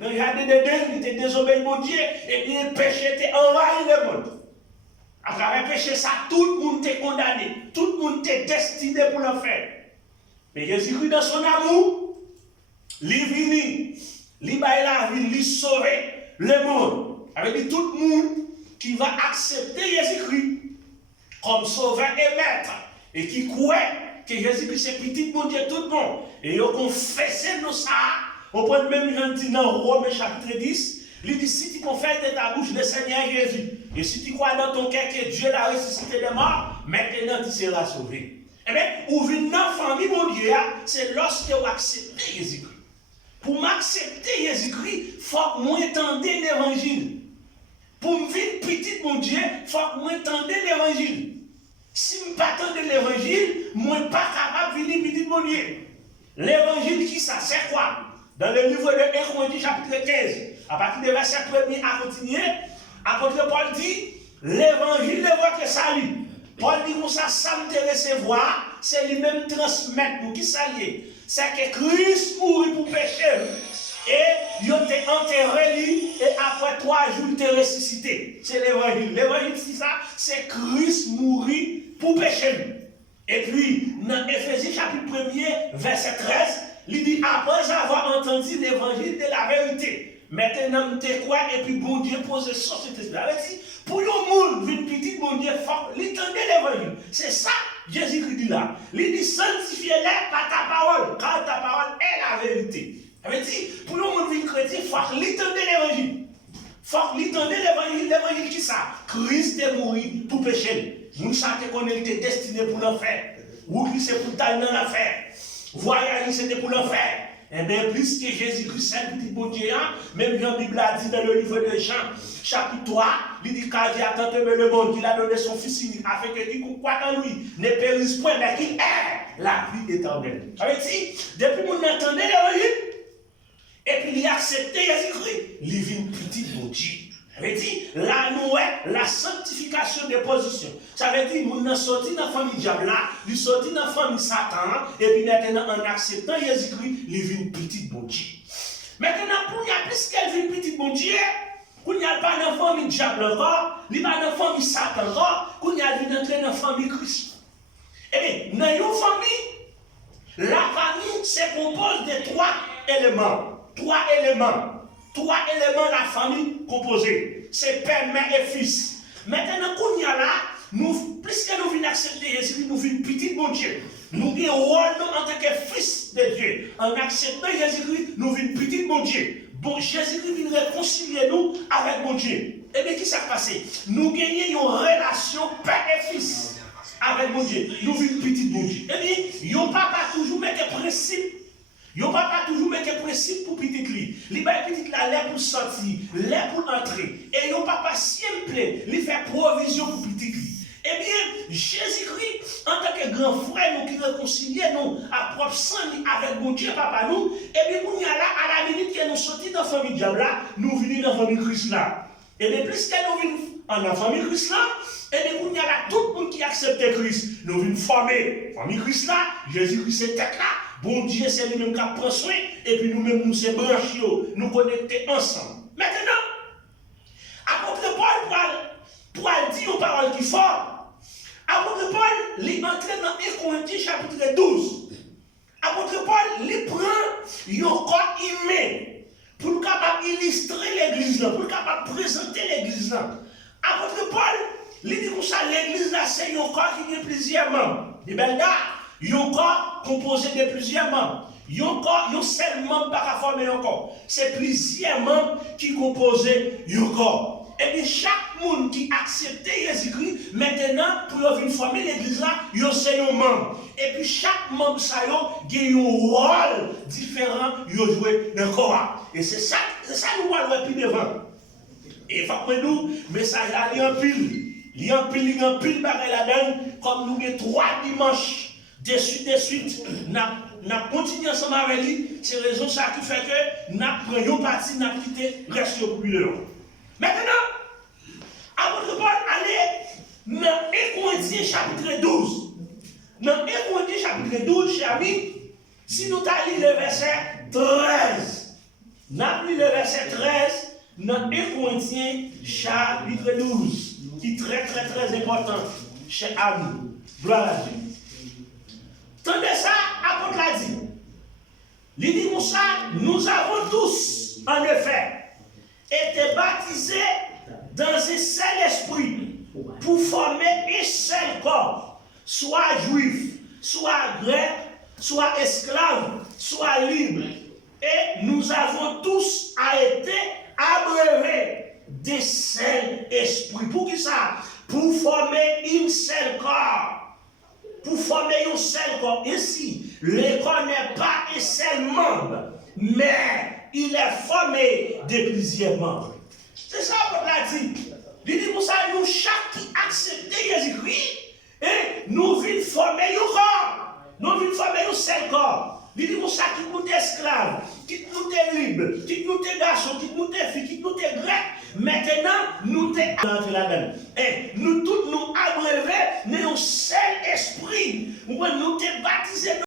dans le jardin d'Éden, il était désobéi mon Dieu, et bien le péché était envahi le monde. À travers le péché, ça, tout le monde était condamné, tout le monde était destiné pour l'enfer. Mais Jésus-Christ, dans son amour, il est venu, il a la vie, il sauve le monde. Avec tout le monde qui va accepter Jésus-Christ comme sauveur et maître, et qui croit que Jésus-Christ c'est petit bon Dieu tout le monde. Et ils ont confessé nous ça. On prend même Jean dit dans Romains chapitre 10, il dit si tu confesses de ta bouche le Seigneur Jésus, et si tu crois dans ton cœur que Dieu l'a ressuscité des morts, maintenant tu seras sauvé. Eh bien, ou venir dans la famille mon Dieu, c'est lorsque vous acceptez Jésus-Christ. Pour m'accepter Jésus-Christ, il faut que moi entende l'évangile. Pour me vivre petit mon Dieu, il faut que moi entende l'évangile. Si je ne pas entendre l'évangile, je ne suis pas capable de venir petit mon Dieu. L'évangile qui ça, c'est quoi? Dans le livre de 1 Corinthiens chapitre 15, à partir du verset 1er à continuer, apôtre Paul dit, l'évangile de votre salut. Paul dit comme ça me recevoir, c'est lui-même transmettre pour qui s'allier. C'est que Christ mourit pour pécher. Et il a été enterré lui, et après 3 jours, il est ressuscité. C'est l'évangile. L'évangile, c'est ça, c'est Christ mourit pour pécher. Et puis, dans Éphésiens chapitre 1er, verset 13, il dit, après avoir entendu l'évangile de la vérité, maintenant, tu quoi, et puis bon Dieu pose société. Pour le monde, une petite bon Dieu fort, il entendait l'évangile. C'est ça, Jésus-Christ dit là. Il dit, sanctifiez-les par ta parole, car ta parole est la vérité. Il dit, pour le monde, une chrétien, il faut l'entendre l'évangile. Il faut l'entendre l'évangile. L'évangile qui ça? Christ est mort pour pécher. Nous savons qu'on était destiné pour l'enfer. Ou qui c'est pour d'aller dans l'enfer. Voyager, c'était pour l'enfer. Eh bien, plus que Jésus-Christ, c'est un petit bon Dieu, même la Bible a dit dans le livre de Jean, chapitre 3, il dit car Dieu a tant aimé le monde qu'il a donné son Fils unique, afin que quiconque croit en lui ne périsse point, mais qu'il ait la vie éternelle. Ça veut dire, depuis qu'on entendait l'évangile, et puis il a accepté Jésus-Christ, il vit une petite bon Dieu. Ça veut dire, là, nous, la sanctification des positions. Ça veut dire, nous sommes sortis dans la famille diable, nous sommes sortis dans la famille Satan, et puis maintenant, en acceptant Jésus-Christ, il vit une petite bon Dieu. Maintenant, pour y a plus qu'elle vit une petite bon Dieu, qu'on n'y a pas dans la famille diable encore, il n'y a pas dans la famille Satan encore, qu'on y a vu d'entrer dans la famille Christ. Eh bien, dans une famille, la famille se compose de 3 éléments. 3 éléments. 3 éléments de la famille composée. C'est père, mère et fils. Maintenant, qu'on y a là, nous, puisque nous venons accepter Jésus, nous venons petit bon Dieu. Nous avons un rôle en tant que fils de Dieu. En acceptant Jésus-Christ, nous venons petit bon Dieu. Bon, Jésus-Christ vient réconcilier nous avec mon Dieu. Et bien, qui s'est passé? Nous gagnons une relation père et fils avec mon Dieu. Nous venons petit bon Dieu. Et bien, il n'y a pas toujours mettre des principes. Il n'y a pas toujours mettre des principes pour petit li. Il va petit là, l'air pour sortir, l'air pour entrer. Et il n'y a pas simple, il fait provision pour petit li. Eh bien, Jésus-Christ, en tant que grand frère, nous qui réconcilions nous à propre sang avec mon Dieu, papa nous, eh bien, nous, là, à la minute que nous sortons dans la famille diable là, nous venons dans la famille Christ là. Et bien, plus que nous venons dans la famille Christ là, et bien, nous, là, tout le monde qui accepte Christ, nous venons former la famille Christ là, Jésus-Christ c'est tête là. Bon Dieu, c'est lui-même qui prend soin, et puis nous-mêmes, nous sommes branchés, nous connectés ensemble. Maintenant, apôtre Paul dire une parole qui forte. Apôtre Paul, il entre dans 1 Corinthiens chapitre 12. Apôtre Paul, il prend un corps humain pour capable illustrer l'église, pour capable présenter l'église. Apôtre Paul, il dit que ça, l'église, c'est un corps qui a plusieurs membres. Il dit, il y a un corps composé de plusieurs membres. Il y a un corps, il y a un seul membre par former un corps. C'est plusieurs membres qui composent un corps. Et bien, chaque monde qui accepte Jésus-Christ, maintenant, pour une former l'église là, il y a un membre. Et puis, chaque membre, ça a un rôle différent, il a joué dans le corps. Et c'est ça nous allons plus devant. Et il faut que nous, mais ça il y a un pile. Il y a un pile, là-dedans, comme nous avons 3 dimanches. De suite, nous continuons ensemble avec lui. C'est la raison ça qui fait que nous prenons parti, nous quittons le reste pour lui. Maintenant, apôtre Paul, allez dans 1 Corinthiens chapitre 12. Dans 1 Corinthiens chapitre 12, chers amis, si nous allons le verset 13. N'a lu le verset 13 dans 1 Corinthiens chapitre 12, qui est très très très important chez Ami. Gloire à Dieu. Tendez ça, apôtre l'a dit. Il dit comme ça, nous avons tous, en effet, été baptisés dans un seul esprit pour former un seul corps, soit juif, soit grec, soit esclave, soit libre. Et nous avons tous été abreuvés d'un seul esprit. Pour qui ça? Pour former un seul corps. Pour former un seul corps. Ici, le corps n'est pas un seul membre, mais il est formé de plusieurs membres. C'est ça qu'on a dit. Il dit pour ça, nous, chaque qui accepte Jésus-Christ, et nous venons former un corps. Nous venons former un seul corps. Il dit pour ça, qui nous est esclave, qui nous est libre, qui nous est garçon, qui nous est fille, qui nous est grec. Maintenant, nous sommes là-dedans. Et nous tous nous abreuvés, mais un seul esprit. Nous sommes baptisés.